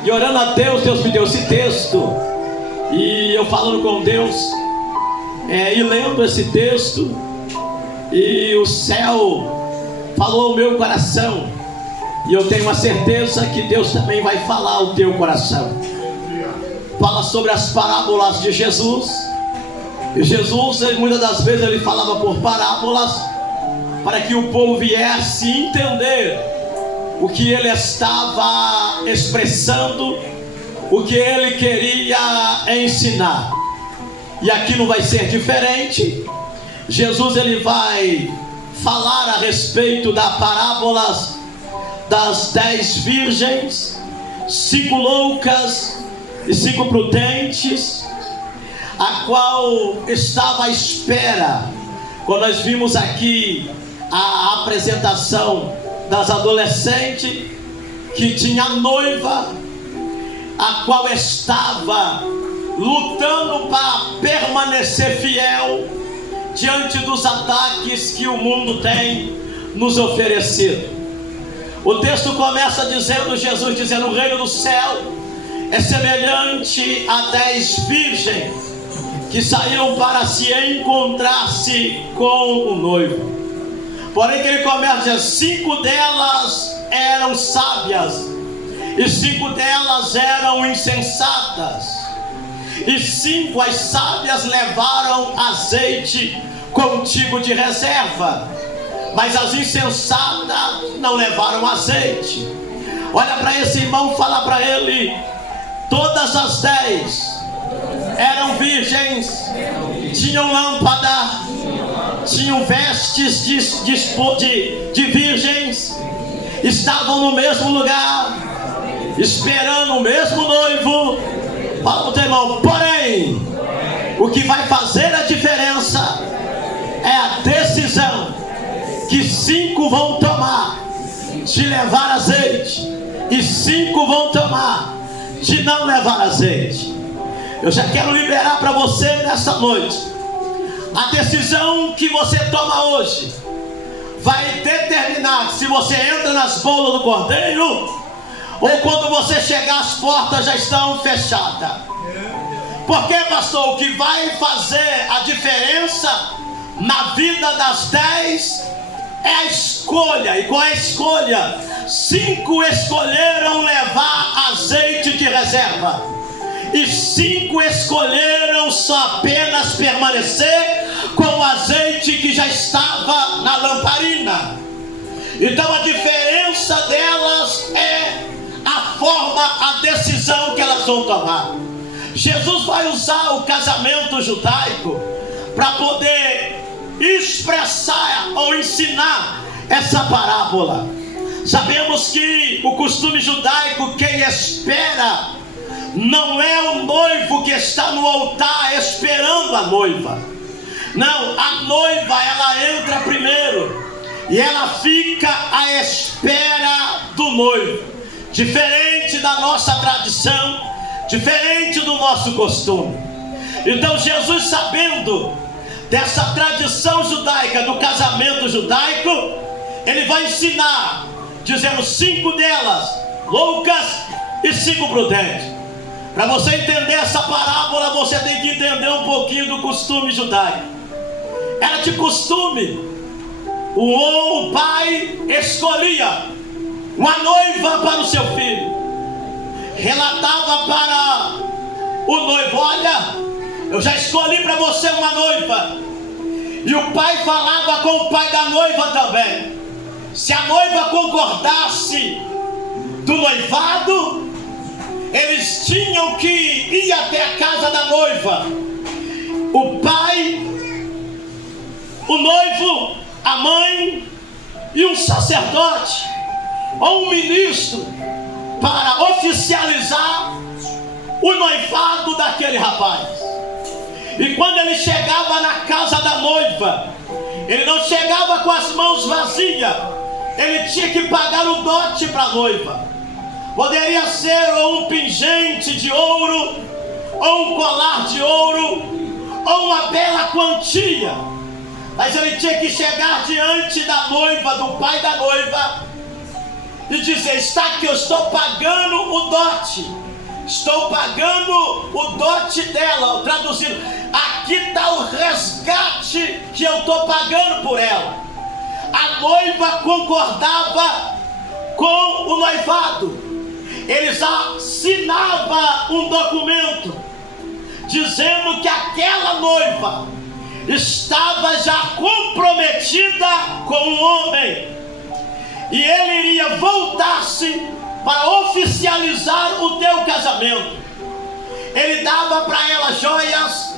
E orando a Deus, Deus me deu esse texto. E eu falando com Deus, e lendo esse texto, e o céu falou ao meu coração. E eu tenho a certeza que Deus também vai falar ao teu coração. Fala sobre as parábolas de Jesus. E Jesus, muitas das vezes, ele falava por parábolas, para que o povo viesse entender o que ele estava expressando, o que ele queria ensinar. E aqui não vai ser diferente. Jesus, ele vai falar a respeito da parábolas das 10 virgens, 5 loucas e 5 prudentes, a qual estava à espera. Quando nós vimos aqui a apresentação das adolescentes, que tinha a noiva, a qual estava lutando para permanecer fiel diante dos ataques que o mundo tem nos oferecido. O texto começa dizendo, Jesus dizendo: o reino do céu é semelhante a 10 virgens que saíram para se encontrar-se com o noivo. Porém que ele começa a dizer: 5 delas eram sábias e 5 delas eram insensatas, e 5 as sábias levaram azeite contigo de reserva, mas as insensatas não levaram azeite. Olha para esse irmão, fala para ele: todas as 10 eram virgens, tinham lâmpada, tinham vestes de virgens, estavam no mesmo lugar, esperando o mesmo noivo. Fala para o teu irmão: porém, o que vai fazer a diferença é a decisão que 5 vão tomar de levar azeite e 5 vão tomar de não levar azeite. Eu já quero liberar para você nessa noite: a decisão que você toma hoje vai determinar se você entra nas bolas do cordeiro ou quando você chegar as portas já estão fechadas. Porque, pastor, o que vai fazer a diferença na vida das 10 é a escolha. E qual é a escolha? 5 escolheram levar azeite de reserva e 5 escolheram só apenas permanecer com o azeite que já estava na lamparina. Então a diferença delas é a forma, a decisão que elas vão tomar. Jesus vai usar o casamento judaico para poder expressar ou ensinar essa parábola. Sabemos que o costume judaico, quem espera não é o noivo que está no altar esperando a noiva. Não, a noiva, ela entra primeiro e ela fica à espera do noivo. Diferente da nossa tradição, diferente do nosso costume. Então Jesus, sabendo dessa tradição judaica, do casamento judaico, ele vai ensinar, dizendo 5 delas loucas e 5 prudentes. Para você entender essa parábola, você tem que entender um pouquinho do costume judaico. Era de costume, o pai escolhia uma noiva para o seu filho, relatava para o noivo: olha, eu já escolhi para você uma noiva. E o pai falava com o pai da noiva também. Se a noiva concordasse do noivado, eles tinham que ir até a casa da noiva. O pai, o noivo, a mãe e um sacerdote ou um ministro para oficializar o noivado daquele rapaz. E quando ele chegava na casa da noiva, ele não chegava com as mãos vazias, ele tinha que pagar o dote para a noiva. Poderia ser ou um pingente de ouro, ou um colar de ouro, ou uma bela quantia. Mas ele tinha que chegar diante da noiva, do pai da noiva, e dizer: está aqui, eu estou pagando o dote. Estou pagando o dote dela. Traduzindo, aqui está o resgate que eu estou pagando por ela. A noiva concordava com o noivado. Eles assinavam um documento dizendo que aquela noiva estava já comprometida com um homem, e ele iria voltar-se para oficializar o teu casamento. Ele dava para ela joias,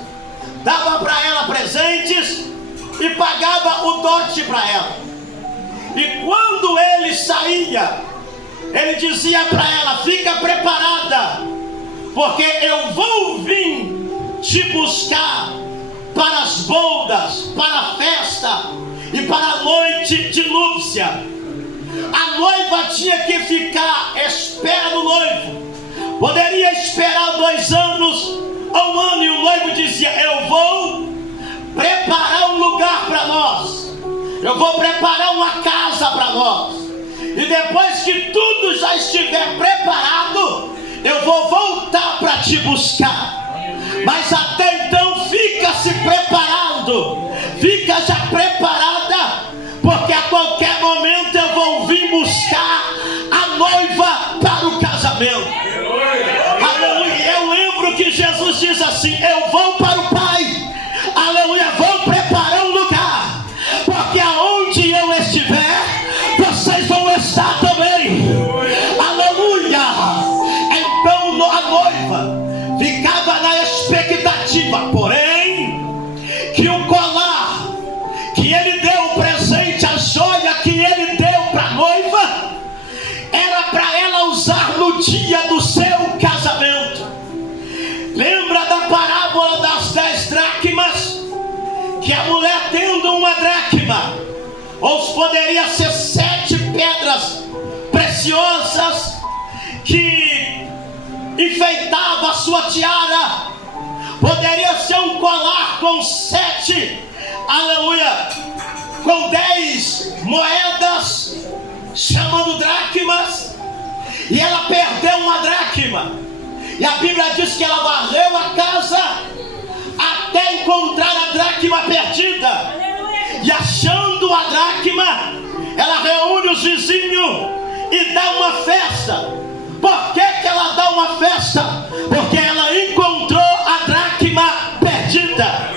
dava para ela presentes e pagava o dote para ela. E quando ele saía, ele dizia para ela: fica preparada, porque eu vou vir te buscar para as bodas, para a festa e para a noite de núpcia. A noiva tinha que ficar à espera do noivo. Poderia esperar 2 anos ou 1 ano, e o noivo dizia: eu vou preparar um lugar para nós, eu vou preparar uma casa para nós, e depois que tudo já estiver preparado, eu vou voltar para te buscar. Mas até então, fica-se preparado, fica já preparada, porque a qualquer momento eu vou vir buscar a noiva para o casamento. Aleluia. Eu lembro que Jesus diz assim: eu vou para o Pai, aleluia, vou preparar um lugar, porque aonde eu estiver, vocês vão estar também. Aleluia. Então a noiva ficava na expectativa, porém, que o colar que ele deu, o presente, a joia que ele deu para a noiva, era para ela usar no dia do seu casamento. Lembra da parábola das 10 dracmas? Que a mulher, tendo uma dracma, ou poderia ser 7 pedras preciosas que enfeitava a sua tiara, poderia ser um colar com 7, aleluia, com 10 moedas, chamando dracmas, e ela perdeu uma dracma, e a Bíblia diz que ela varreu a casa até encontrar a dracma perdida, e achando a dracma, ela reúne os vizinhos e dá uma festa. Por que ela dá uma festa? Porque ela encontrou a dracma perdida.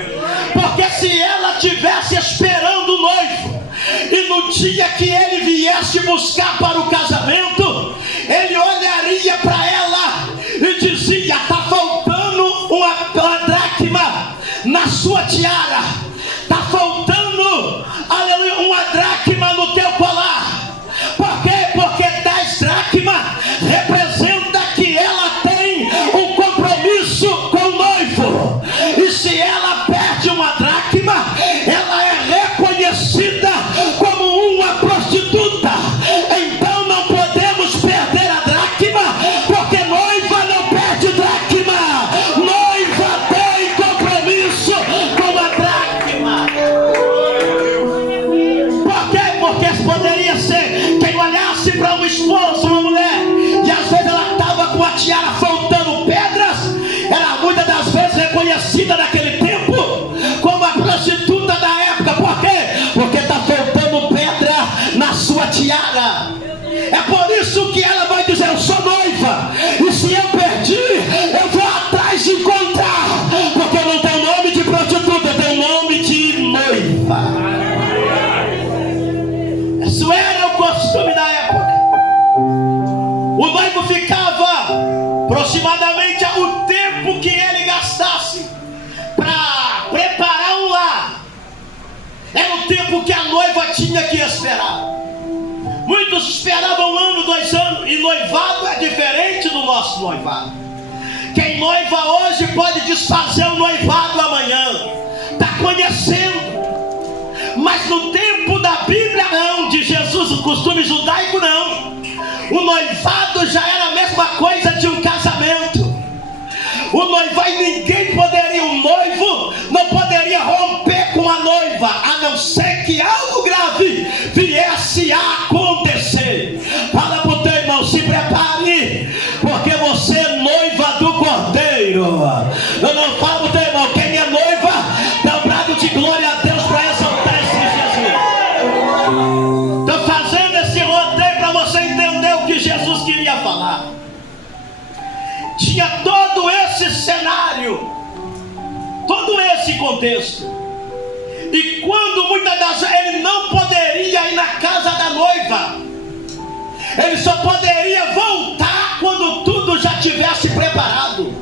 Porque se ela tivesse esperando o noivo, e no dia que ele viesse buscar para o casamento, ele olharia para ela e dizia: está faltando uma dracma na sua tiara, está faltando, aleluia, uma dracma no teu colar. Por quê? Porque 10 dracmas representa que ela tem um compromisso com o noivo, e se ela perde uma dracma, ela é reconhecida como uma prostituta. Então não podemos perder a dracma, porque noiva não perde dracma, noiva tem compromisso com a dracma. Por quê? Porque poderia ser quem olhasse para um esposo, uma mulher, e às vezes ela estava com a tiara faltando pedras, era muitas das vezes reconhecida naquele tempo como a prostituta da época. Por quê? Porque está faltando pedra na sua tiara. É por isso que ela vai dizer: eu sou noiva, e se eu perdi, eu vou atrás de encontrar, porque eu não tenho nome de prostituta, eu tenho nome de noiva. Isso era o costume da época. O noivo ficava aproximadamente o tempo que ele gastasse para preparar um lar. Era o tempo que a noiva tinha que esperar. Muitos esperavam 1 ano, 2 anos, e noivado é diferente do nosso noivado. Quem noiva hoje pode desfazer o noivado amanhã, está conhecendo. Mas no tempo da Bíblia não, de Jesus, o costume judaico não. O noivado já era a mesma coisa de um casamento. O noivado, ninguém poderia, o noivo não poderia romper com a noiva, a não ser que algo grave viesse a acontecer. Fala tinha todo esse cenário, todo esse contexto. E quando muitas das vezes ele não poderia ir na casa da noiva, ele só poderia voltar quando tudo já tivesse preparado.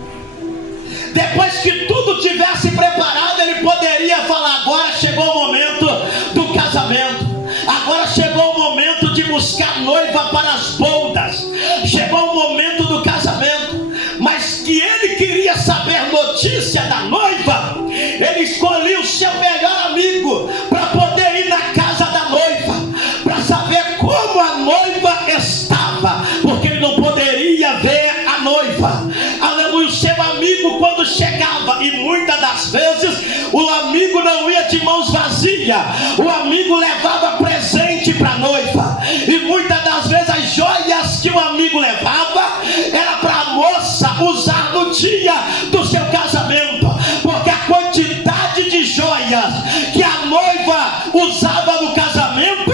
Depois que tudo tivesse preparado, ele poderia falar: agora chegou o momento do casamento, agora chegou o momento de buscar noiva para as bodas, chegou o momento do casamento. Mas que ele queria saber notícia da noiva, ele escolheu o seu melhor amigo para poder ir na casa da noiva, para saber como a noiva estava, porque ele não poderia ver a noiva. Aleluia. O seu amigo, quando chegava, e muitas das vezes o amigo não ia de mãos vazias, o amigo levava presente para a noiva, e muitas das vezes as joias que o amigo levava era para a moça usar no dia do seu casamento, porque a quantidade de joias que a noiva usava no casamento,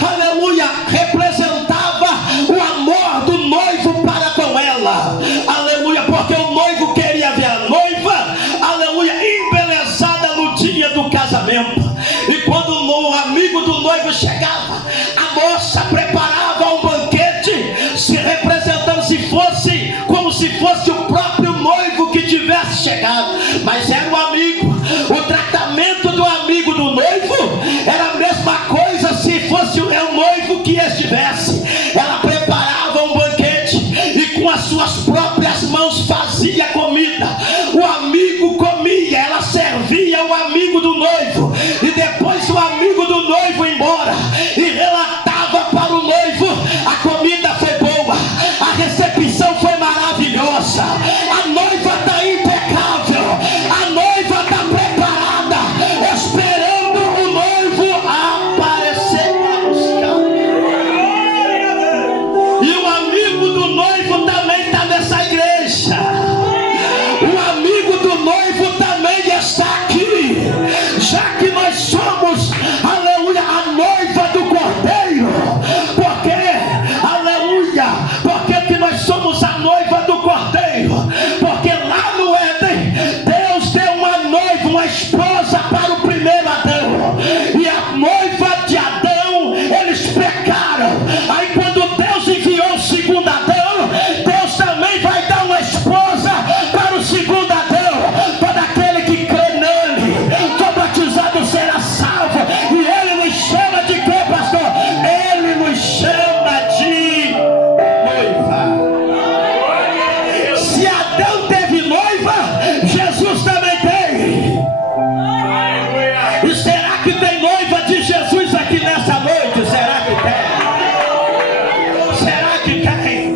aleluia, representava o amor do noivo para com ela, aleluia, porque o noivo queria ver a noiva, aleluia, embelezada no dia do casamento. E quando o amigo do noivo chegava, a moça preparava um banquete, se representando como se fosse o próprio noivo que tivesse chegado, mas era o amigo. O tratamento do amigo do noivo era a mesma coisa se fosse o noivo que estivesse. Ela preparava um banquete e com as suas próprias mãos fazia comida. O amigo comia, ela servia o amigo do noivo, e depois o amigo do noivo ia embora e relatava para o noivo: a comida foi boa, a recepção foi maravilhosa, a noiva está impecável, a noiva está preparada, esperando o noivo aparecer para buscar. E o amigo do noivo também está nessa igreja, o amigo do noivo também está aqui, já que nós somos, aleluia, a noiva do Cordeiro. Porque que nós somos a noiva do Cordeiro? Porque lá no Éden, Deus deu uma noiva, uma esposa para o primeiro Adão, e a noiva de Adão, eles pecaram. Aí quando Deus enviou o segundo Adão, Deus também vai dar uma esposa para o segundo Adão. Todo aquele que crê nele, for batizado, será salvo. E ele nos chama de quê, pastor? Ele nos chama de noiva. Se Adão teve noiva, Jesus também tem. E será que tem noiva de Jesus aqui nessa noite? Será que tem? Será que tem?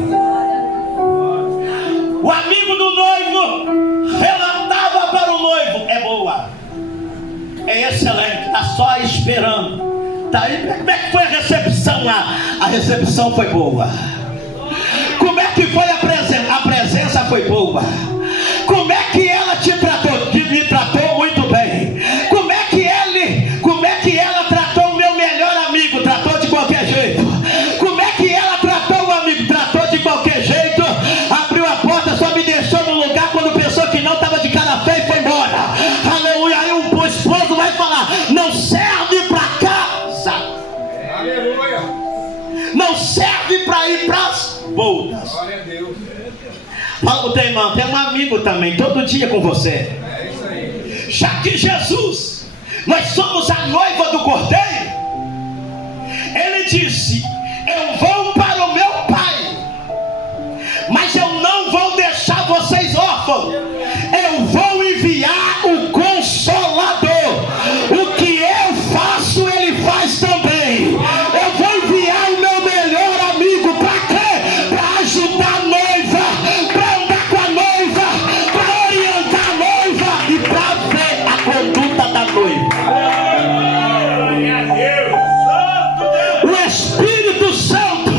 O amigo do noivo relatava para o noivo: é boa, é excelente, está só esperando. Tá aí, como é que foi a recepção lá? A recepção foi boa. Como é que foi a presença? A presença foi boa. Como é que ela te tratou? Me tratou muito bem. Como é que ela tratou o meu melhor amigo? Tratou de qualquer jeito. Como é que ela tratou o amigo? Tratou de qualquer jeito. Abriu a porta, só me deixou no lugar quando pensou que não, estava de cara feia e foi embora. Aleluia. Aí o esposo vai falar: não serve para casa. Aleluia. Não serve para ir para as bodas. Glória a Deus. Paulo tem, irmão, tem um amigo também, todo dia com você. É isso aí. Já que Jesus, nós somos a noiva do Cordeiro, ele disse: eu vou para o meu Pai, mas eu não vou deixar vocês órfãos. Eu vou enviar o Consolador. O que eu faço, ele faz também. Eu vou enviar o meu melhor amigo. Para quê? Para ajudar a noiva, para andar com a noiva, para orientar a noiva e para ver a conduta da noiva. O Espírito Santo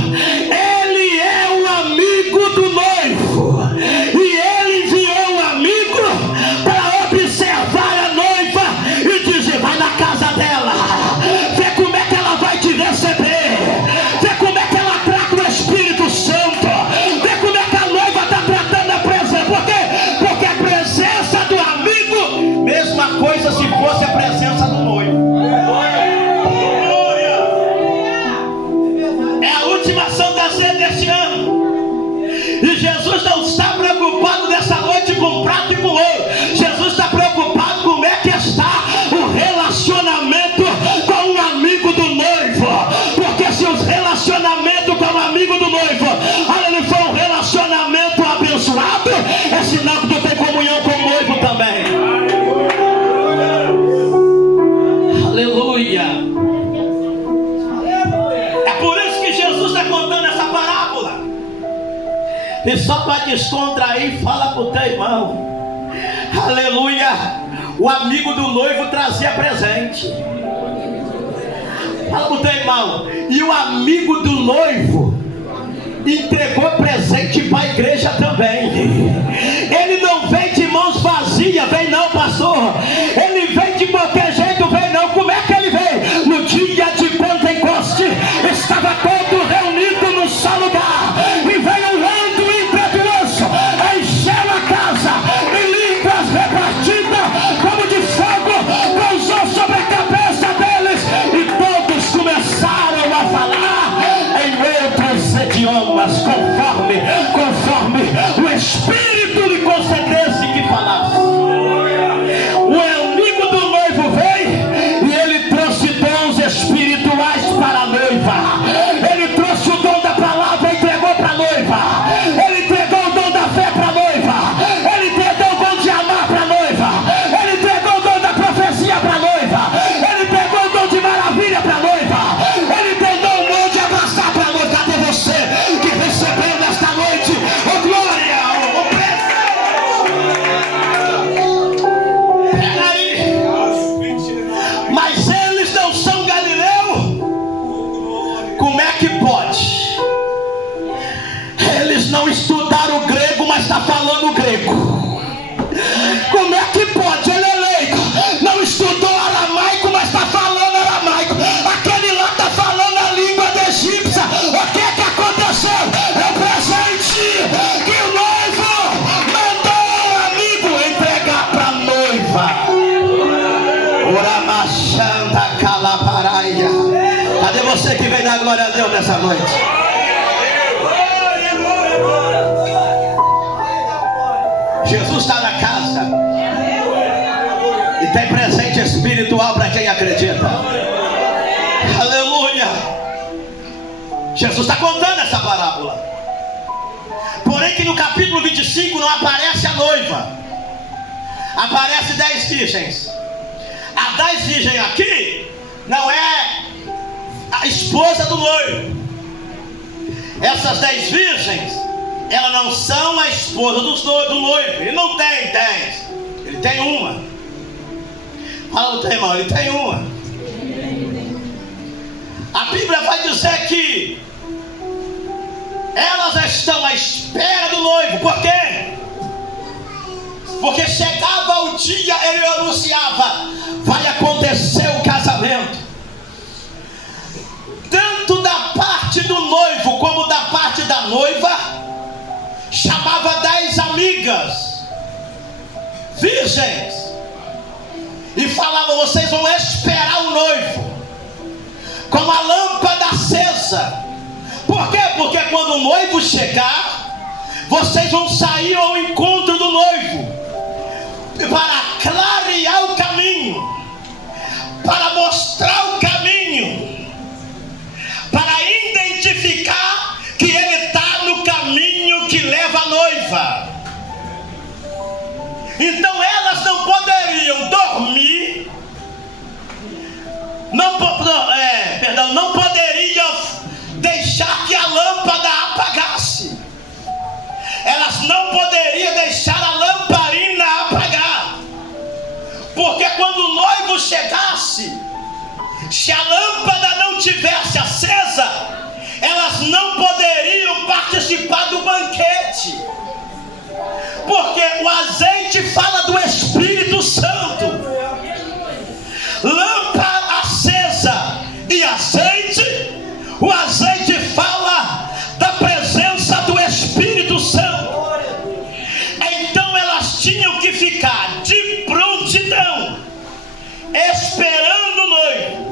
não está preocupado nessa noite com prato e com ouro. Jesus está preocupado com como é que está o relacionamento com o amigo do noivo. Porque se os relacionamentos com o amigo do noivo, ele for um relacionamento abençoado, é sinal que tu tem comunhão com o noivo também. Aleluia. É por isso que Jesus está contando essa parábola. E só para descontrair, fala para o teu irmão. Aleluia. O amigo do noivo trazia presente. Fala para o teu irmão. E o amigo do noivo entregou presente para a igreja também. Ele não vem de mãos vazias, vem não, pastor. Ele vem de qualquer jeito, vem não. Como é que ele vem? No dia de Pentecoste, estava todo reunido num só lugar. E veio um vento impetuoso, encheu a casa, e línguas repartidas como de fogo pousou sobre a cabeça deles. E todos começaram a falar em outros idiomas, conforme o Espírito lhe concedesse que falasse. O amigo do noivo veio e ele trouxe dons espirituais para a noiva. Ele trouxe o dom da palavra e entregou para a noiva. Ele entregou o dom da fé para a noiva. Ele entregou o dom de amar para a noiva. Ele entregou o dom da profecia para a noiva. Ele entregou o dom de maravilha para a noiva. Ele entregou o dom de abraçar para a noiva. Cadê você que recebeu nesta noite? Oh glória! Oh peraí! Mas eles não são galileus? Como é que pode? Eles não estudaram o grego, mas está falando grego. Como é que pode? Ele é leigo, não estudou aramaico, mas está falando aramaico. Aquele lá está falando a língua da egípcia. O que é que aconteceu? É o presente que o noivo mandou o amigo entregar para a noiva. Uramachanda calaparaia. Cadê você que vem dar glória a Deus nessa noite? Jesus está na casa e tem presente espiritual para quem acredita. Aleluia. Jesus está contando essa parábola. Porém que no capítulo 25 não aparece a noiva. Aparece 10 virgens. As 10 virgens aqui não é a esposa do noivo. Essas 10 virgens, elas não são a esposa do noivo. Ele não tem 10, ele tem uma. Fala pro teu irmão, ele tem uma. A Bíblia vai dizer que elas estão à espera do noivo. Por quê? Porque chegava o dia, ele anunciava: vai acontecer o casamento. Tanto da parte do noivo como da parte da noiva, chamava 10 amigas virgens e falava: vocês vão esperar o noivo com a lâmpada acesa. Por quê? Porque quando o noivo chegar, vocês vão sair ao encontro do noivo para clarear o caminho, para mostrar o caminho, para identificar que ele está no caminho que leva a noiva. Então elas não poderiam dormir, não poderiam deixar que a lâmpada apagasse. Elas não poderiam deixar a lamparina apagar, porque quando o noivo chegasse, se a lâmpada não tivesse acesa, elas não poderiam participar do banquete, porque o azeite fala do Espírito Santo. Lâmpada acesa e azeite, o azeite fala da presença do Espírito Santo. Então elas tinham que ficar de prontidão, esperando o noivo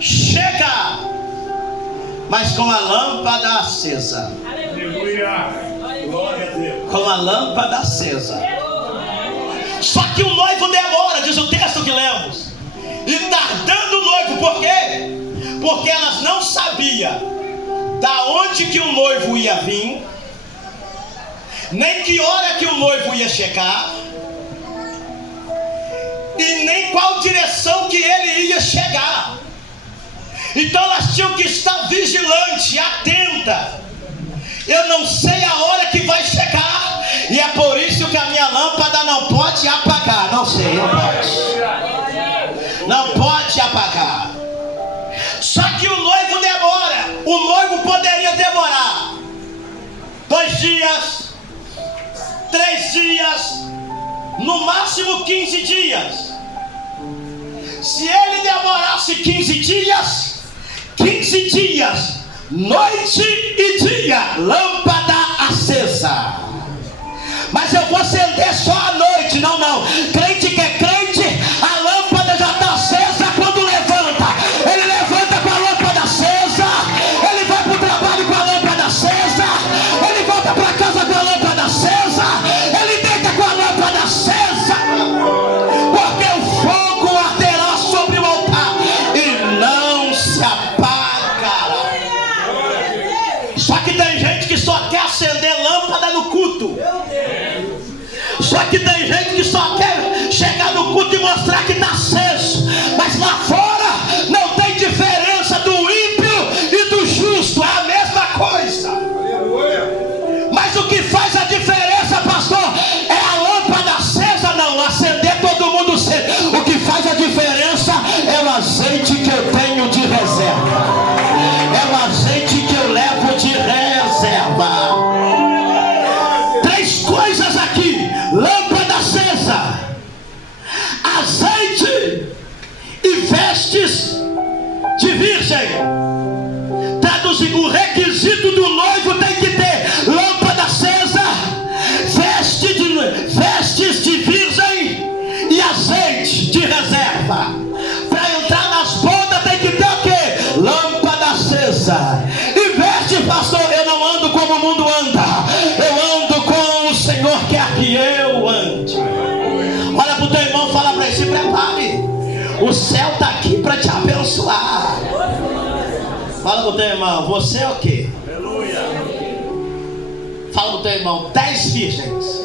chegar, mas com a lâmpada acesa. Aleluia. com a lâmpada acesa. Só que o noivo demora, diz o texto que lemos. E tardando o noivo, por quê? Porque elas não sabiam da onde que o noivo ia vir, nem que hora que o noivo ia chegar, e nem qual direção que ele ia chegar. Então elas tinham que estar vigilante, atenta. Eu não sei a hora que vai chegar, e é por isso que a minha lâmpada não pode apagar. Não sei, não pode. Não pode apagar. Só que o noivo demora. O noivo poderia demorar 2 dias, 3 dias, no máximo 15 dias. Se ele demorasse 15 dias, noite e dia, lâmpada acesa. Mas eu vou acender só à noite. Não. Crente que é crente, a lâmpada já está acesa quando levanta. Ele levanta com a lâmpada acesa, ele vai para o trabalho com a lâmpada acesa, ele volta para casa com a lâmpada acesa, ele deita com a lâmpada acesa, porque o fogo arderá sobre o altar e não se apagará. Só que tem gente que só quer acender lâmpada no culto. Só que tem gente que só quer chegar no culto e mostrar que está aceso. Mas lá fora não tem diferença do ímpio e do justo. É a mesma coisa. Mas o que faz a diferença, pastor, é a lâmpada acesa? Não, acender todo mundo cedo. O que faz a diferença é o azeite que eu tenho de reserva. É o azeite que eu levo de reserva. 3 coisas aqui: lâmpada acesa, azeite e vestes de virgem. Traduzindo, o requisito do noivo tem que ter lâmpada acesa, vestes de virgem e azeite de reserva. Para entrar nas bodas tem que ter o quê? Lâmpada acesa. E veste, pastor, eu não ando como o mundo anda, eu ando com o Senhor quer que eu ande. Olha para o teu irmão, fala para ele: se prepare, o céu está aqui para te abençoar. Fala para o teu irmão: você é o quê? Fala para o teu irmão: 10 virgens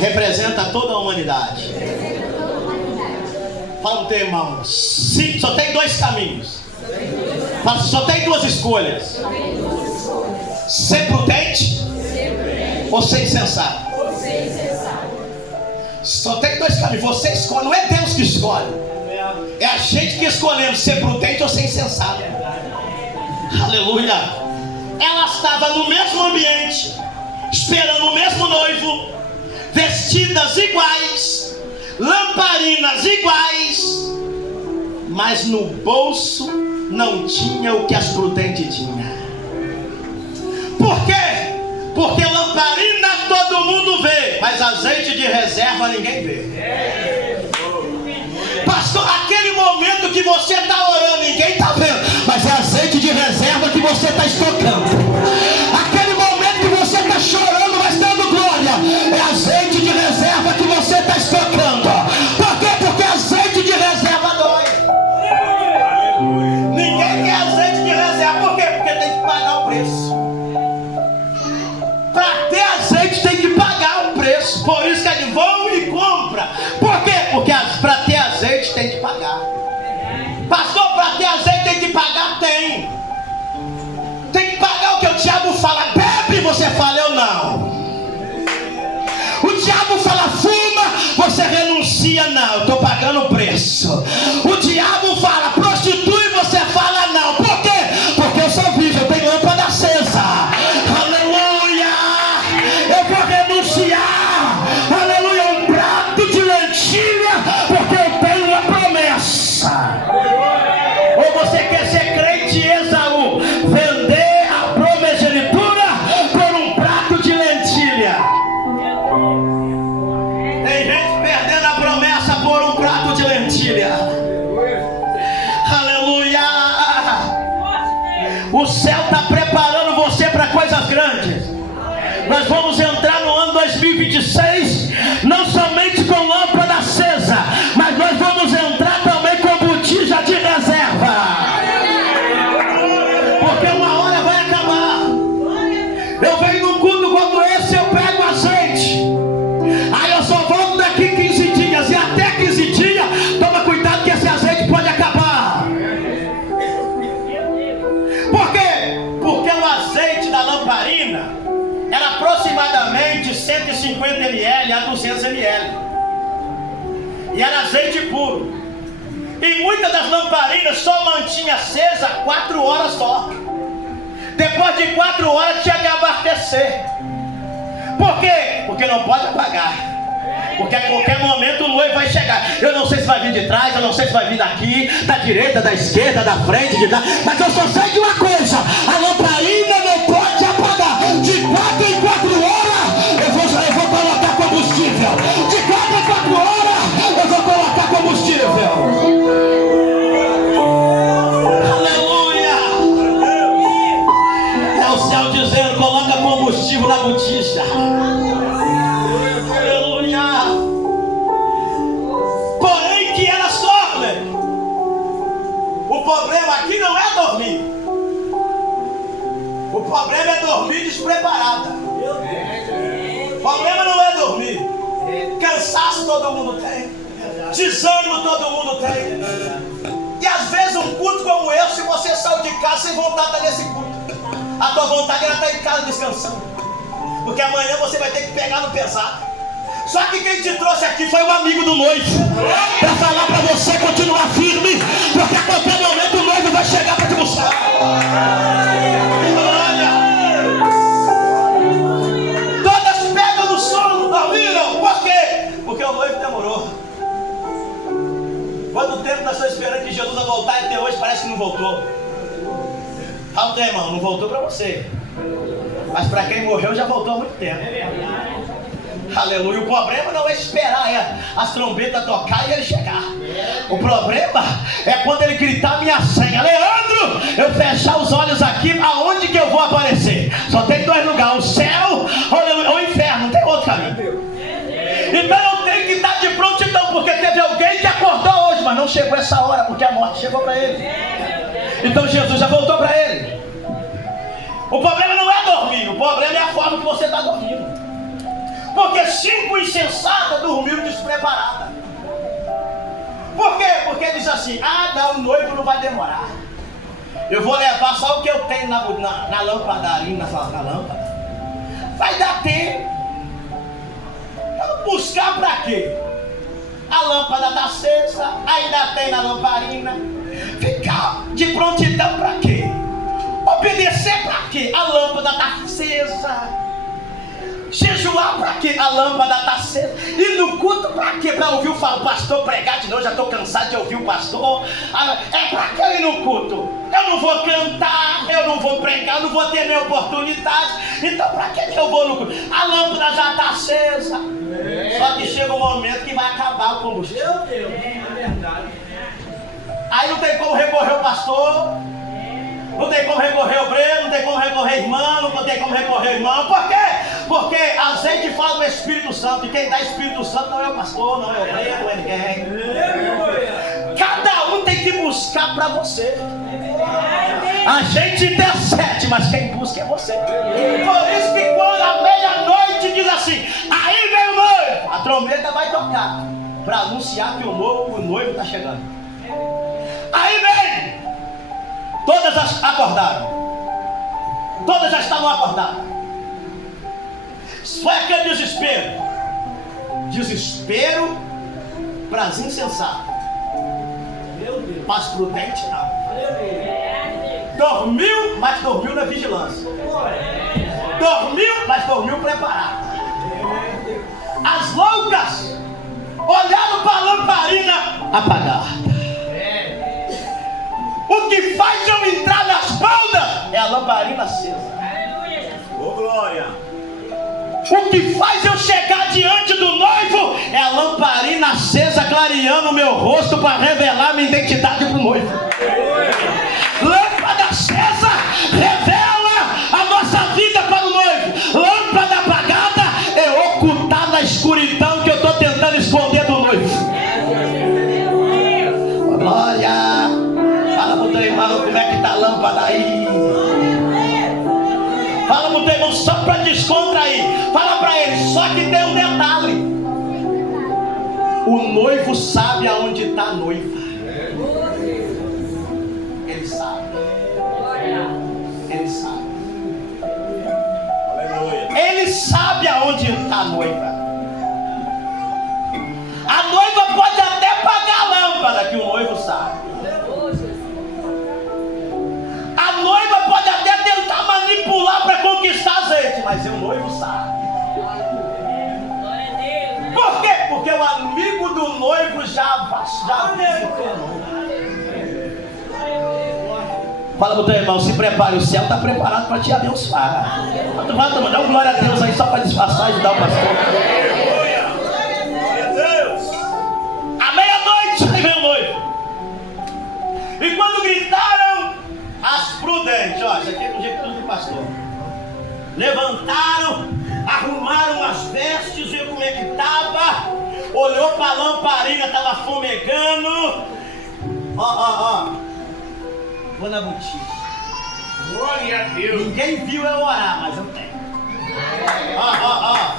representa toda a humanidade. Fala para o teu irmão: só tem 2 caminhos. Fala, só tem 2 escolhas: ser prudente ou ser insensato. Só tem 2 caminhos. Você escolhe, não é Deus que escolhe, é a gente que escolhemos ser prudente ou ser insensato. Aleluia. Ela estava no mesmo ambiente, esperando o mesmo noivo, vestidas iguais, lamparinas iguais, mas no bolso não tinha o que as prudentes tinham. Por quê? Porque lamparina todo mundo vê, mas azeite de reserva ninguém vê. Pastor, aquele momento que você está orando, ninguém está vendo, mas é azeite de reserva que você está estocando. Aquele momento que você está chorando, mas dando glória, é azeite de reserva que você está estocando. Por quê? Porque azeite de reserva dói. Ninguém quer azeite de reserva. Por quê? Porque tem que pagar o preço. Para ter azeite tem que pagar o preço. Por isso que eles vão e compra. Por quê? Porque para ter azeite tem que pagar. Pastor, para ter azeite tem que pagar? Tem. Tem que pagar o que o diabo fala: bebe, você fala: eu não. O diabo fala: fuma, você renuncia: não, eu estou pagando o preço. O diabo fala: prostitui, você fala: não. Por quê? Porque eu sou virgem, eu tenho lâmpada acesa. Aleluia. Eu vou renunciar, aleluia, um prato de lentilha, porque eu tenho uma promessa. Ou você quer ser crente Esaú, vender a primogenitura por um prato de lentilha? Tem gente perdendo a promessa por um prato de lentilha. Aleluia. O céu está preparando você para coisas grandes. Nós vamos entrar no ano 2026, não somente com lâmpada acesa, mas nós vamos entrar também com botija de reserva. Porque uma hora vai acabar. Eu venho num culto como esse, eu pego azeite. Aí eu só volto daqui 15 dias. E até 15 dias, toma cuidado que esse azeite pode acabar. Por quê? Porque o azeite da lamparina era aproximadamente 150 ml a 200 ml. E era azeite puro. E muitas das lamparinas só mantinha acesa 4 horas só. Depois de 4 horas tinha que abastecer. Por quê? Porque não pode apagar. Porque a qualquer momento o noivo vai chegar. Eu não sei se vai vir de trás, eu não sei se vai vir daqui, da direita, da esquerda, da frente, de trás. Mas eu só sei de uma coisa: a lamparina não pode apagar. De 4 em 4 horas eu vou colocar combustível. De 4 em 4 horas eu vou colocar combustível. Coloca combustível na botija. Aleluia. Porém que ela sofre. O problema aqui não é dormir. O problema é dormir despreparada. O problema não é dormir. Cansaço todo mundo tem. Desânimo todo mundo tem. E às vezes um culto como esse, se você saiu de casa sem vontade de estar nesse culto, a tua vontade era estar em casa descansando. Porque amanhã você vai ter que pegar no pesado. Só que quem te trouxe aqui foi um amigo do noivo, para falar para você continuar firme. Porque a qualquer momento o noivo vai chegar para te buscar. Olha, todas pegam no sono, dormiram. Por quê? Porque o noivo demorou. Quanto tempo nós estamos esperando que Jesus vai voltar e até hoje parece que não voltou? Fala, irmão, não voltou para você, mas para quem morreu já voltou há muito tempo. Aleluia. O problema não é esperar as trombetas tocar e ele chegar. O problema é quando ele gritar minha senha. Leandro, eu fechar os olhos aqui, aonde que eu vou aparecer? Só tem 2 lugares: o céu ou o inferno, não tem outro caminho. Então eu tenho que estar de prontidão, porque teve alguém que acordou hoje, mas não chegou essa hora, porque a morte chegou para ele. Então Jesus já voltou para ele. O problema não é dormir, o problema é a forma que você está dormindo. Porque 5 insensatas dormiram despreparada. Por quê? Porque diz assim: ah não, o noivo não vai demorar. Eu vou levar só o que eu tenho na lampadaria, na lâmpada. Vai dar tempo. Buscar para quê? A lâmpada está acesa, ainda tem na lamparina. Ficar de prontidão para quê? Obedecer para quê? A lâmpada está acesa. Jejuar para quê? A lâmpada está acesa. E no culto para quê? Para ouvir o pastor pregar de novo. Já estou cansado de ouvir o pastor. É para que ir no culto? Eu não vou cantar, eu não vou pregar, eu não vou ter nem oportunidade. Então para que eu vou no culto? A lâmpada já está acesa. Só que chega um momento que vai acabar o combustível. Aí não tem como recorrer ao pastor, não tem como recorrer ao obreiro, não tem como recorrer ao irmão, não tem como recorrer ao irmão. Por quê? Porque azeite fala do Espírito Santo, e quem dá Espírito Santo não é o pastor, não é o obreiro, não é ninguém. Cada um tem que buscar para você. A gente intercede, mas quem busca é você. Por isso que quando à meia-noite diz assim: aí vem o noivo, a trombeta vai tocar para anunciar que o noivo está chegando. Aí vem. Todas acordaram. Todas já estavam acordadas. Foi aquele desespero. Desespero para as insensatas. Mas prudente não. Dormiu, mas dormiu na vigilância. Dormiu, mas dormiu preparado. As loucas olharam para a lamparina apagada. O que faz eu entrar nas baldas é a lamparina acesa. Oh, glória! O que faz eu chegar diante do noivo é a lamparina acesa clareando o meu rosto para revelar minha identidade para o noivo. Lâmpada acesa revela a nossa vida para o noivo. Lâmpada apagada é ocultar Só que tem um detalhe: o noivo sabe aonde está a noiva. Ele sabe. Ele sabe. Ele sabe aonde está a noiva. A noiva pode até pagar a lâmpada, que o noivo sabe. A noiva pode até tentar manipular para conquistar azeite, mas o noivo sabe. Por quê? Porque o amigo do noivo já visitou. Fala pro teu irmão, se prepare, o céu está preparado para te abençoar. Vai dar um glória a Deus aí só para disfarçar e ajudar o pastor. À meia-noite aí vem o noivo. E quando gritaram, as prudentes, ó, isso aqui é do jeito do pastor, levantaram, arrumaram as vestes, viu como é que estava, olhou para a lamparina, estava fumegando. Ó, vou na boutique. Glória a Deus. Ninguém viu eu orar, mas eu tenho. Ó.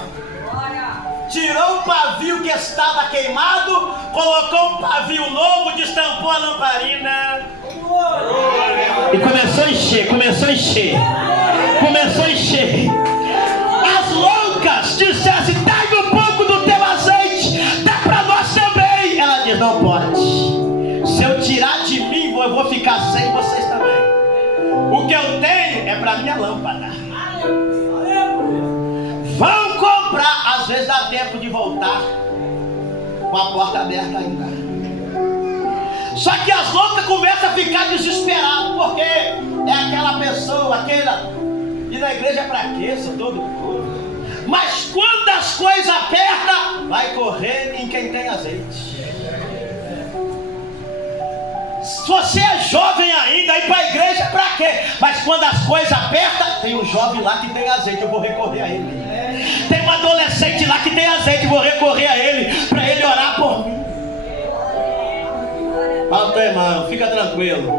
Tirou o pavio que estava queimado, colocou um pavio novo, destampou a lamparina. E começou a encher. As loucas disseram: dá-me um pouco do teu azeite, dá para nós também. Ela diz: não pode. Se eu tirar de mim, eu vou ficar sem, vocês também. O que eu tenho é para minha lâmpada. Vão comprar, às vezes dá tempo de voltar com a porta aberta ainda. Só que as loucas começam a ficar desesperadas, porque é aquela pessoa, e na igreja é pra quê? Sou todo corpo. Mas quando as coisas apertam, vai correr em quem tem azeite. Se você é jovem ainda, ir para a igreja é para quê? Mas quando as coisas apertam, tem um jovem lá que tem azeite, eu vou recorrer a ele. Tem um adolescente lá que tem azeite, eu vou recorrer a ele, para ele orar por mim. Fala, teu irmão, fica tranquilo.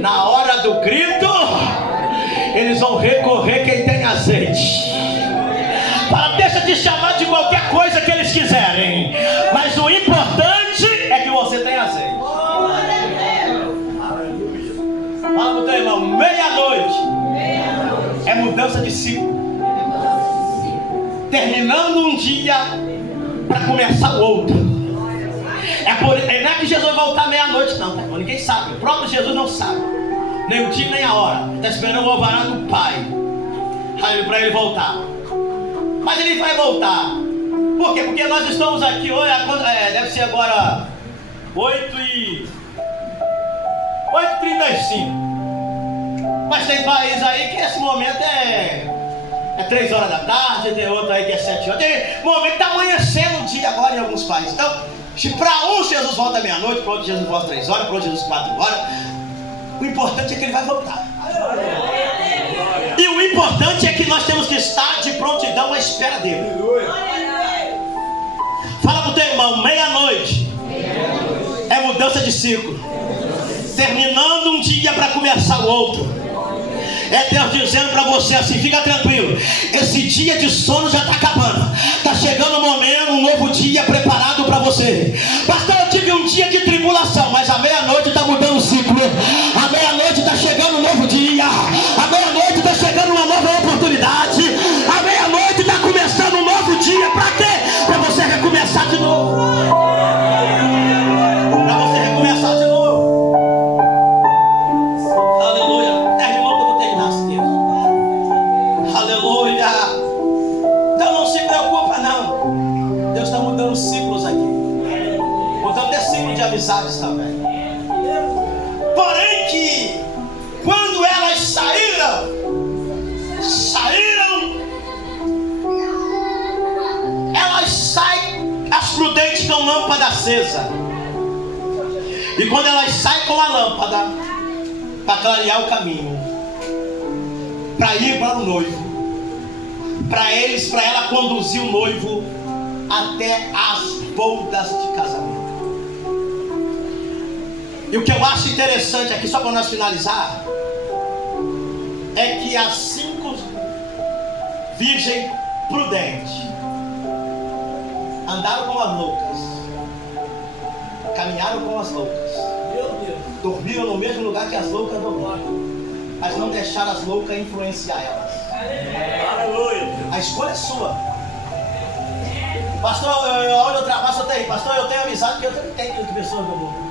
Na hora do grito, eles vão recorrer quem tem azeite. Fala, deixa de chamar de qualquer coisa que eles quiserem, mas o importante é que você tem azeite. Fala pro teu irmão, meia-noite é mudança de ciclo. Terminando um dia para começar o outro. Não é que Jesus vai voltar meia-noite, não. Ninguém sabe. O próprio Jesus não sabe. Nem o dia nem a hora. Está esperando o alvará do Pai para ele voltar. Mas ele vai voltar. Por quê? Porque nós estamos aqui hoje, deve ser agora 8h35. Mas tem país aí que esse momento é 3 horas da tarde, tem outro aí que é 7 horas. Tem momento que está amanhecendo o dia agora em alguns países. Então, se para um Jesus volta meia-noite, para outro Jesus volta 3 horas, para outro Jesus 4 horas, o importante é que ele vai voltar. E o importante é que nós temos que estar de prontidão à espera dele. Fala pro teu irmão, meia-noite é mudança de ciclo. Terminando um dia para começar o outro. É Deus dizendo para você assim: fica tranquilo, esse dia de sono já está acabando. Está chegando o momento, um novo dia preparado para você. Pastor, eu tive um dia de tribulação, mas à meia-noite está mudando o ciclo. À meia-noite está chegando um novo dia. À meia-noite está chegando uma nova oportunidade. À meia-noite está começando um novo dia. Para quê? Para você recomeçar de novo. Para você recomeçar de novo. Ciclos aqui, portanto é ciclo de amizades também. Porém que quando elas saíram, elas saem, as prudentes com lâmpada acesa. E quando elas saem com a lâmpada para clarear o caminho, para ir para o noivo, para ela conduzir o noivo até as bodas de casamento. E o que eu acho interessante aqui, só para nós finalizar, é que as 5 virgens prudentes andaram como as loucas, caminharam como as loucas, dormiram no mesmo lugar que as loucas dormiram, mas não deixaram as loucas influenciar elas. Aleluia. A escolha é sua. Pastor, onde eu trabalho, pastor, eu tenho amizade, que eu também tenho com pessoas do mundo.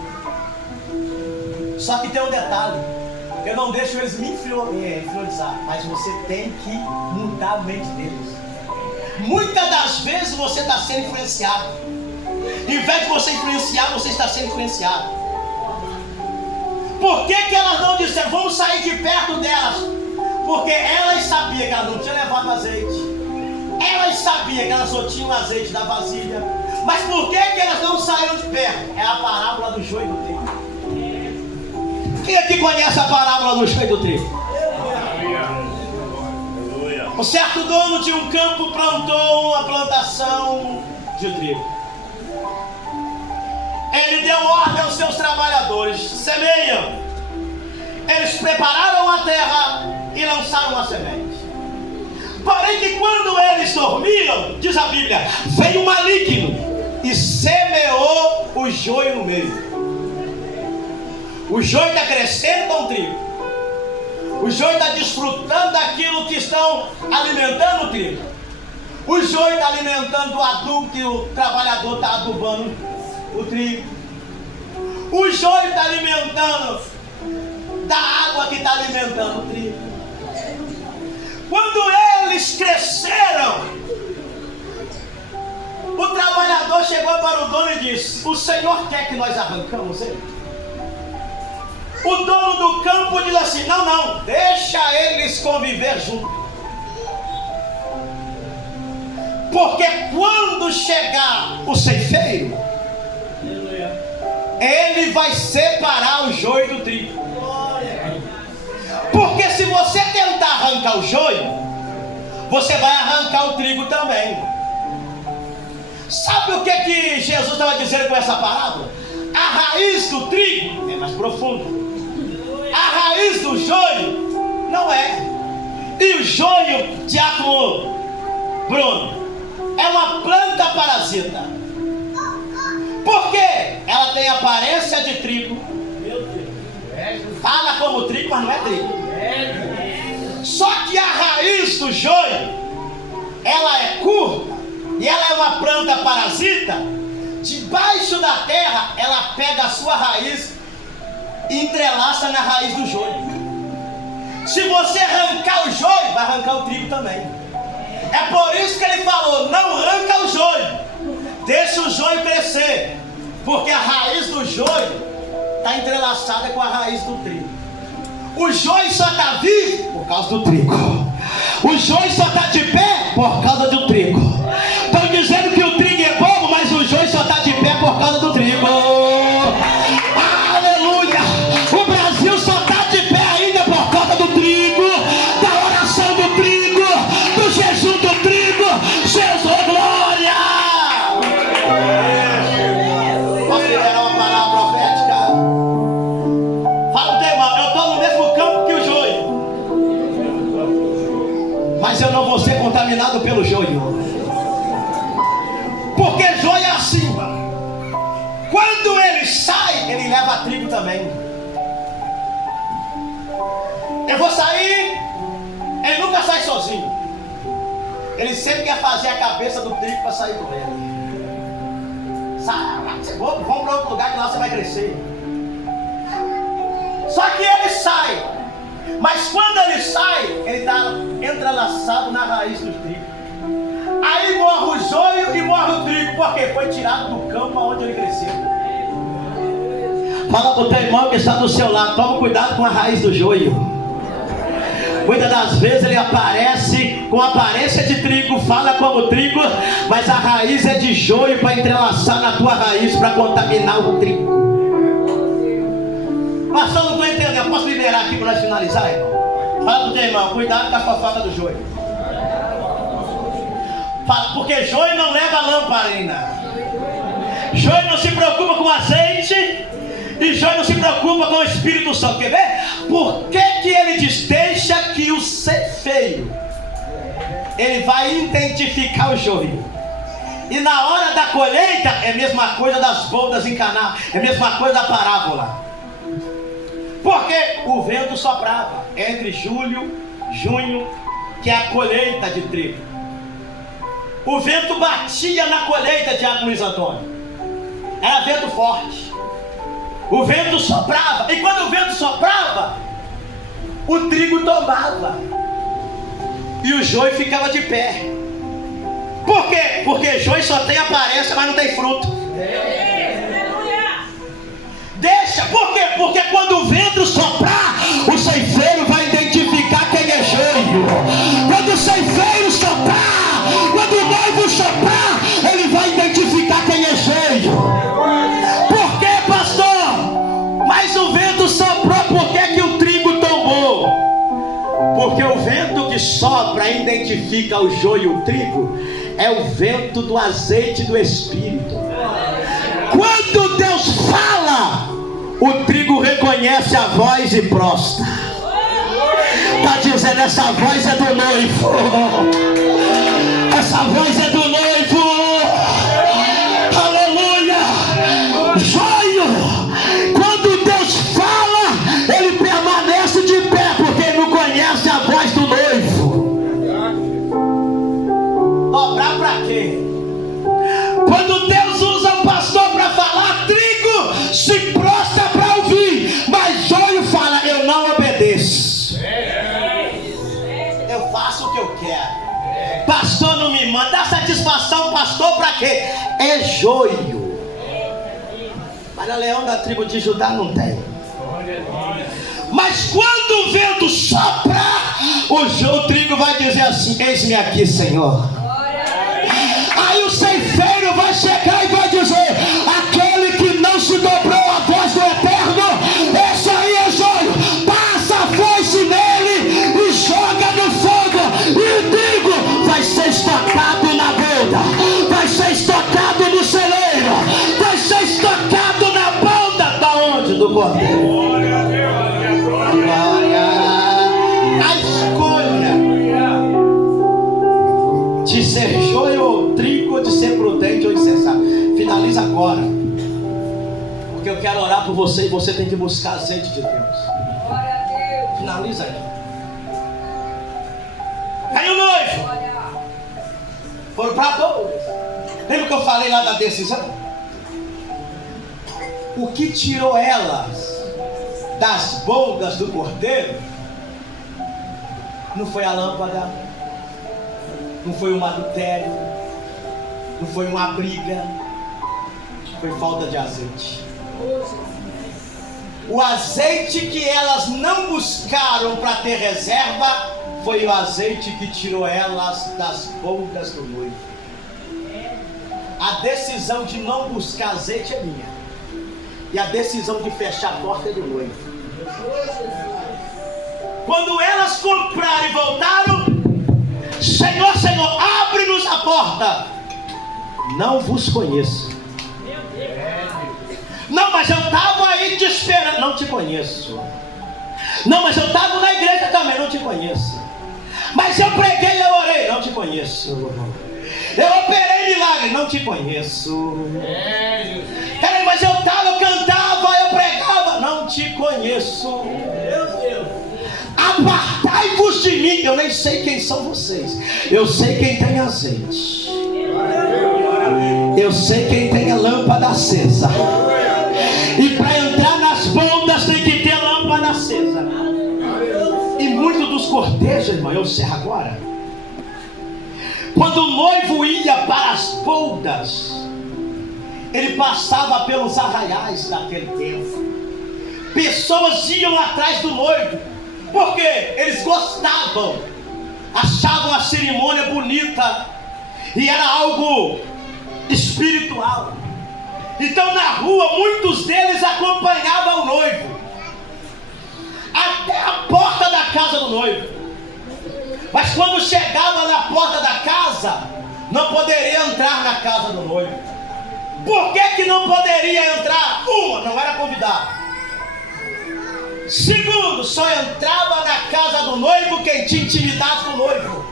Só que tem um detalhe: eu não deixo eles me influenciar, mas você tem que mudar a mente deles. Muitas das vezes você está sendo influenciado. Em vez de você influenciar, você está sendo influenciado. Por que elas não disseram, vamos sair de perto delas? Porque elas sabiam que elas não tinham levado azeite. Elas sabiam que elas só tinham azeite da vasilha. Mas por que elas não saíram de perto? É a parábola do joio e do trigo. Quem aqui conhece a parábola do joio e do trigo? Um certo dono de um campo plantou uma plantação de trigo. Ele deu ordem aos seus trabalhadores: semeiam. Eles prepararam a terra e lançaram a semente. Porém que quando eles dormiam, diz a Bíblia, veio um maligno e semeou o joio no meio. O joio está crescendo com o trigo. O joio está desfrutando daquilo que estão alimentando o trigo. O joio está alimentando o adubo que o trabalhador está adubando o trigo. O joio está alimentando da água que está alimentando o trigo. Quando eles cresceram, o trabalhador chegou para o dono e disse: o Senhor quer que nós arrancamos ele? O dono do campo diz assim: não, deixa eles conviver juntos. Porque quando chegar o ceifeiro, ele vai separar o joio do trigo. Porque se você tentar arrancar o joio, você vai arrancar o trigo também. Sabe o que Jesus estava dizendo com essa parábola? A raiz do trigo é mais profunda. A raiz do joio não é. E o joio, diácono Bruno, é uma planta parasita. Por quê? Ela tem aparência de trigo. Fala como trigo, mas não é trigo. Só que a raiz do joio, ela é curta e ela é uma planta parasita. Debaixo da terra, ela pega a sua raiz e entrelaça na raiz do joio. Se você arrancar o joio, vai arrancar o trigo também. É por isso que ele falou: não arranca o joio, deixa o joio crescer, porque a raiz do joio está entrelaçada com a raiz do trigo. O joio só está vivo por causa do trigo. O joio só está de pé por causa do trigo. Estão dizendo que o trigo é bobo, mas o joio só está de pé por causa do trigo. Aleluia! O Brasil só está de pé ainda por causa do trigo, da oração do trigo, do jejum do trigo. Jesus, glória! Posso liberar uma palavra profética? Fala, irmão, eu estou no mesmo campo que o joio, mas eu não vou ser contaminado pelo joio. Porque joio é assim, quando ele sai, ele leva trigo também. Eu vou sair, ele nunca sai sozinho. Ele sempre quer fazer a cabeça do trigo para sair com ele. Vamos para outro lugar que lá você vai crescer. Só que ele sai, mas quando ele sai, ele está entrelaçado na raiz do trigo. Aí morre o joio e morre o trigo, porque foi tirado do campo onde ele cresceu. Fala para o teu irmão que está do seu lado: toma cuidado com a raiz do joio. Muitas das vezes ele aparece com aparência de trigo, fala como trigo, mas a raiz é de joio para entrelaçar na tua raiz, para contaminar o trigo. Pastor, não estou entendendo. Eu posso liberar aqui para nós finalizar, irmão? Fala para o teu irmão: cuidado com a fofoca do joio. Porque joio não leva lamparina. Joio não se preocupa com azeite. E joio não se preocupa com o Espírito Santo. Quer ver? Por que ele diz: deixa que o ceifeiro, ele vai identificar o joio. E na hora da colheita é a mesma coisa das boldas em Caná, é a mesma coisa da parábola. Porque o vento soprava entre julho, junho, que é a colheita de trigo. O vento batia na colheita, Diácono Luiz Antônio. Era vento forte. O vento soprava. E quando o vento soprava, o trigo tombava. E o joio ficava de pé. Por quê? Porque joio só tem aparência, mas não tem fruto. Deixa. Por quê? Porque quando o vento soprar, o ceifeiro vai identificar quem é joio. Quando o ceifeiro soprar, quando o noivo soprar, ele vai identificar quem é joio. Por quê, pastor? Mas o vento soprou, por que o trigo tombou? Porque o vento que sopra identifica o joio e o trigo. É o vento do azeite do Espírito. Quando Deus fala, o trigo reconhece a voz e prostra. Está dizendo, essa voz é do noivo. Essa voz é do noivo. Aleluia. Joio. Quando Deus fala, ele permanece de pé, porque ele não conhece a voz do noivo. Dobrar para quê? Quando Deus usa o pastor para falar, trigo se prostra para ouvir, mas joio fala, eu não obedeço. Eu faço o que eu quero. Pastor não me manda. Dá satisfação, pastor, para quê? É joio. Mas a leão da tribo de Judá não tem. Mas quando o vento soprar, o trigo vai dizer assim, eis-me aqui, Senhor. Aí o ceifeiro vai chegar e vai dizer, aquele que não se dobrou à voz do Eterno, esse aí é joio. Passa a foice nele e joga no fogo, e o trigo vai ser estocado na bolda, vai ser estocado no celeiro, vai ser estocado na bolda. Da onde? Do cordeiro. Glória a Deus. Glória. A escolha de ser joio ou trigo, de ser prudente ou insensato. Finaliza agora, porque eu quero orar por você e você tem que buscar azeite de Deus. Finaliza aqui. Aí o noivo foram para todos. Lembra que eu falei lá da decisão? O que tirou elas das boldas do cordeiro não foi a lâmpada, não foi um adultério, não foi uma briga, foi falta de azeite. O azeite que elas não buscaram para ter reserva foi o azeite que tirou elas das boldas do noivo. A decisão de não buscar azeite é minha, e a decisão de fechar a porta é do noivo. Quando elas compraram e voltaram, Senhor, Senhor, abre-nos a porta. Não vos conheço. Não, mas eu estava aí te esperando. Não te conheço. Não, mas eu estava na igreja também. Não te conheço. Mas eu preguei e eu orei. Não te conheço. Eu operei milagre. Não te conheço. Mas eu estava, eu cantava, eu pregava. Não te conheço. Meu Deus. Apartai-vos de mim. Eu nem sei quem são vocês. Eu sei quem tem azeite. Eu sei quem tem a lâmpada acesa. E para entrar nas boldas tem que ter lâmpada acesa. E muitos dos cortejos, irmão, eu encerro agora. Quando o noivo ia para as boldas, ele passava pelos arraiais daquele tempo. Pessoas iam atrás do noivo, porque eles gostavam, achavam a cerimônia bonita e era algo espiritual. Então na rua muitos deles acompanhavam o noivo até a porta da casa do noivo. Mas quando chegava na porta da casa, não poderia entrar na casa do noivo. Por que não poderia entrar? Uma, não era convidado. Segundo, só entrava na casa do noivo quem tinha intimidade com o noivo.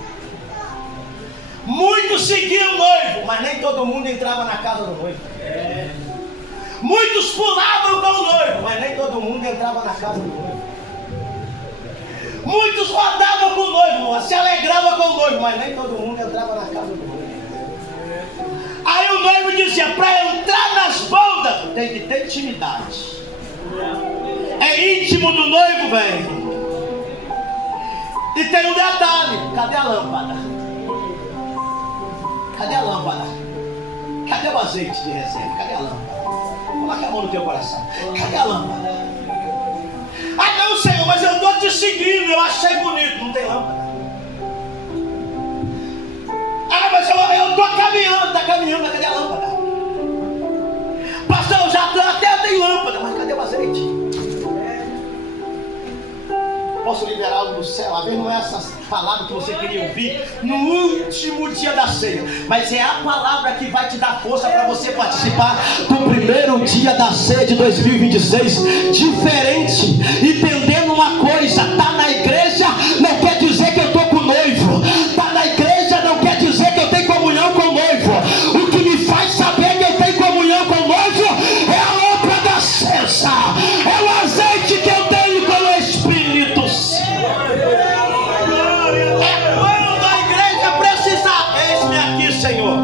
Muitos seguiam o noivo, mas nem todo mundo entrava na casa do noivo. Muitos pulavam com o noivo, mas nem todo mundo entrava na casa do noivo. Muitos rodavam com o noivo, se alegravam com o noivo, mas nem todo mundo entrava na casa do noivo. Aí o noivo dizia, para entrar nas bodas, tem que ter intimidade. É íntimo do noivo, velho. E tem um detalhe, cadê a lâmpada? Cadê a lâmpada? Cadê o azeite de reserva? Cadê a lâmpada? Coloca a mão no teu coração. Cadê a lâmpada? Ah não, Senhor, mas eu estou te seguindo, eu achei bonito. Não tem lâmpada. Ah, mas eu estou caminhando, está caminhando, cadê a lâmpada? Pastor, eu já estou, até tem lâmpada, mas cadê o azeite? Posso liberar algo do céu? Às vezes não é essa palavra que você queria ouvir no último dia da ceia, mas é a palavra que vai te dar força para você participar do primeiro dia da ceia de 2026 diferente, entendendo uma coisa: tá na igreja não quer dizer que eu estou com o noivo, tá na igreja não quer dizer que eu tenho comunhão com o noivo. O que me faz saber que eu tenho comunhão com o noivo é a lâmpada acesa, é o azeite que eu tenho com o Espírito. Senhor,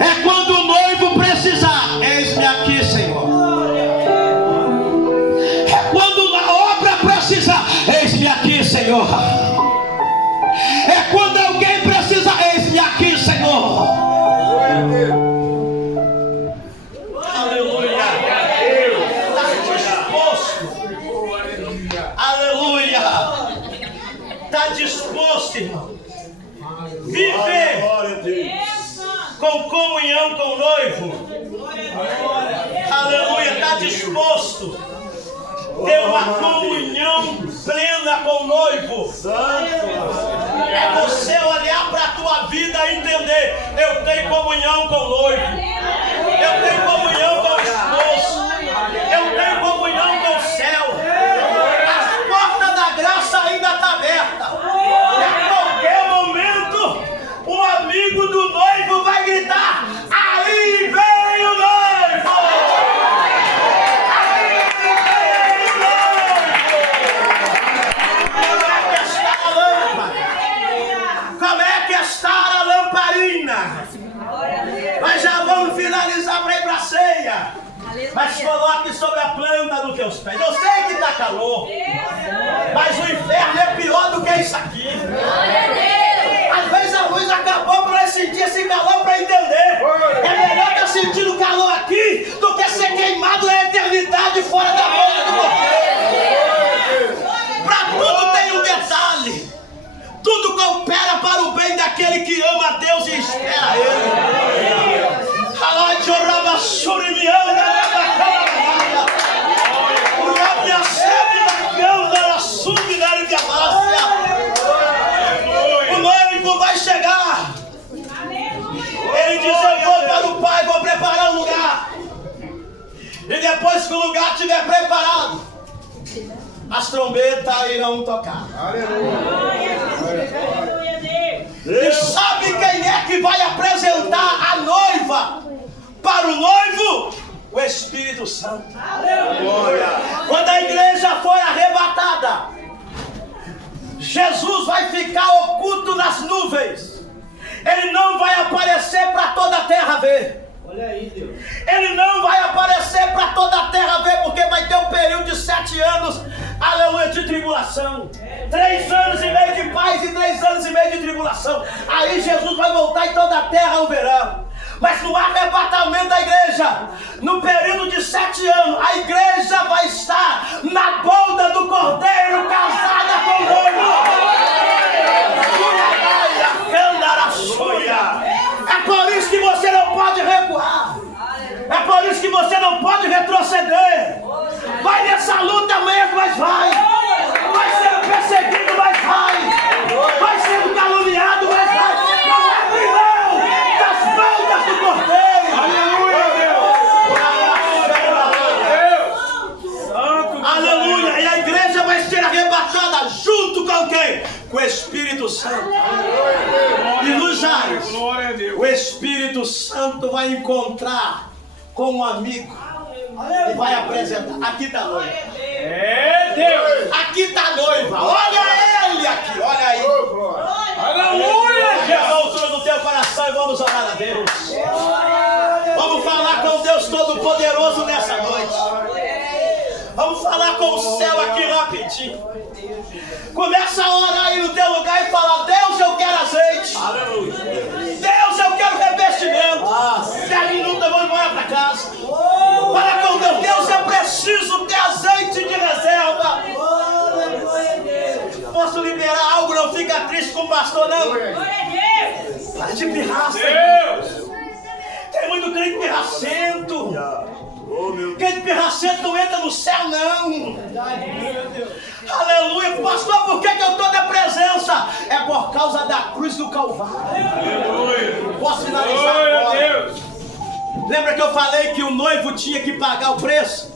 é quando o noivo precisar, eis-me aqui, Senhor. É quando a obra precisar, eis-me aqui, Senhor. É quando alguém precisa, eis-me aqui, Senhor. Aleluia. Está disposto. Aleluia. Está disposto, irmão. Viver com comunhão com o noivo. Aleluia, está disposto a ter uma comunhão plena com o noivo. É você olhar para a tua vida e entender: eu tenho comunhão com o noivo, eu tenho comunhão com o esposo, eu tenho comunhão com o céu. A porta da graça ainda está aberta. O amigo do noivo vai gritar: aí vem o noivo! Aí vem o noivo! Como é que está a lâmpada? Como é que está a lamparina? Nós já vamos finalizar para ir para a ceia. Mas coloque sobre a planta dos teus pés. Eu sei que está calor, mas o inferno é pior do que isso aqui. Às vezes a luz acabou para nós sentir esse calor para entender. É melhor estar sentindo calor aqui do que ser queimado na eternidade fora da boca do cordeiro. Para tudo tem um detalhe. Tudo coopera para o bem daquele que ama a Deus e espera Ele. Vai chegar. Ele diz: eu vou para o Pai, vou preparar um lugar. E depois que o lugar estiver preparado, as trombetas irão tocar. E sabe quem é que vai apresentar a noiva para o noivo? O Espírito Santo. Quando a igreja for arrebatada, Jesus vai ficar oculto nas nuvens. Ele não vai aparecer para toda a terra ver. Olha aí, Deus. Ele não vai aparecer para toda a terra ver, porque vai ter um período de 7 anos, aleluia, de tribulação. 3 anos e meio de paz e 3 anos e meio de tribulação. Aí Jesus vai voltar e toda a terra o verá. Mas no arrebatamento da igreja, no período de 7 anos, a igreja vai estar na boda do cordeiro, casada com o noivo. É por isso que você não pode recuar. É por isso que você não pode retroceder. Vai nessa luta mesmo, mas vai. Vai ser perseguido, mas vai. Vai sendo caluniado, mas vai. Não abre mão das bodas do cordeiro. Aleluia. Aleluia. E a igreja vai ser arrebatada junto com quem? Com o Espírito Santo. E nos milagres. Glória a Deus. O Espírito Santo vai encontrar com um amigo e vai apresentar. Aqui está a noiva. É Deus. Aqui está a noiva. Olha ele aqui, olha aí. Aleluia. Chega a altura do teu coração e vamos orar a Deus. Vamos falar com Deus Todo-Poderoso nessa noite. Vamos falar com o céu aqui rapidinho. Começa a orar aí no teu lugar e fala: Deus, eu quero azeite. Aleluia. Deus, eu quero revestimento. 10 minutos eu vou embora para casa. Fala com Deus: Deus, eu preciso ter azeite de reserva. Posso liberar algo? Não fica triste com o pastor, não. Para de pirraça. Deus. Tem muito crente pirracento. Crente pirracento não entra no céu, não. Aleluia. Pastor, por que eu estou na presença? É por causa da cruz do Calvário. Aleluia. Posso finalizar Glória a agora? Deus. Lembra que eu falei que o noivo tinha que pagar o preço?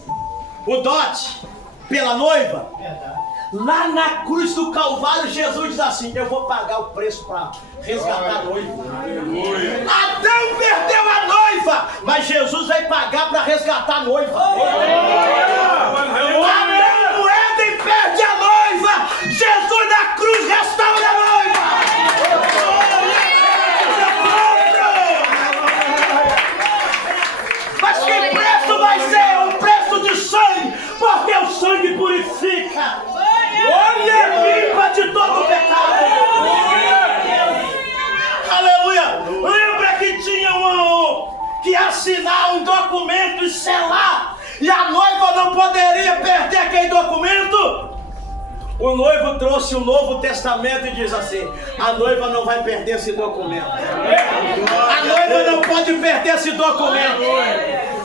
O dote pela noiva? Lá na cruz do Calvário, Jesus diz assim: eu vou pagar o preço para resgatar a noiva. Aleluia. Adão perdeu a noiva, mas Jesus vai pagar para resgatar a noiva. Aleluia. Adão no Éden perde a noiva, Jesus na cruz restaura a noiva. Mas que preço vai ser? Um preço de sangue, porque o sangue purifica. Olha, limpa de todo pecado. Aleluia. Lembra que tinha que assinar um documento e selar, e a noiva não poderia perder aquele documento? O noivo trouxe o Novo Testamento e diz assim: a noiva não vai perder esse documento. A noiva não pode perder esse documento.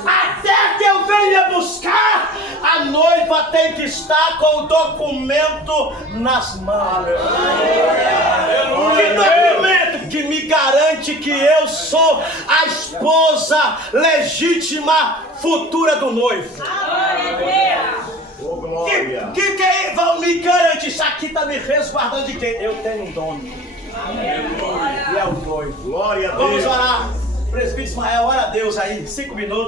Até que eu venha buscar, a noiva tem que estar com o documento nas mãos. Que documento? Que me garante que eu sou a esposa legítima futura do noivo. Que vão me garantir? Isso aqui está me resguardando de quem? Eu tenho um dono. E é o noivo. Glória a Deus. Vamos orar. Presbítero Ismael, ora a Deus aí, 5 minutos.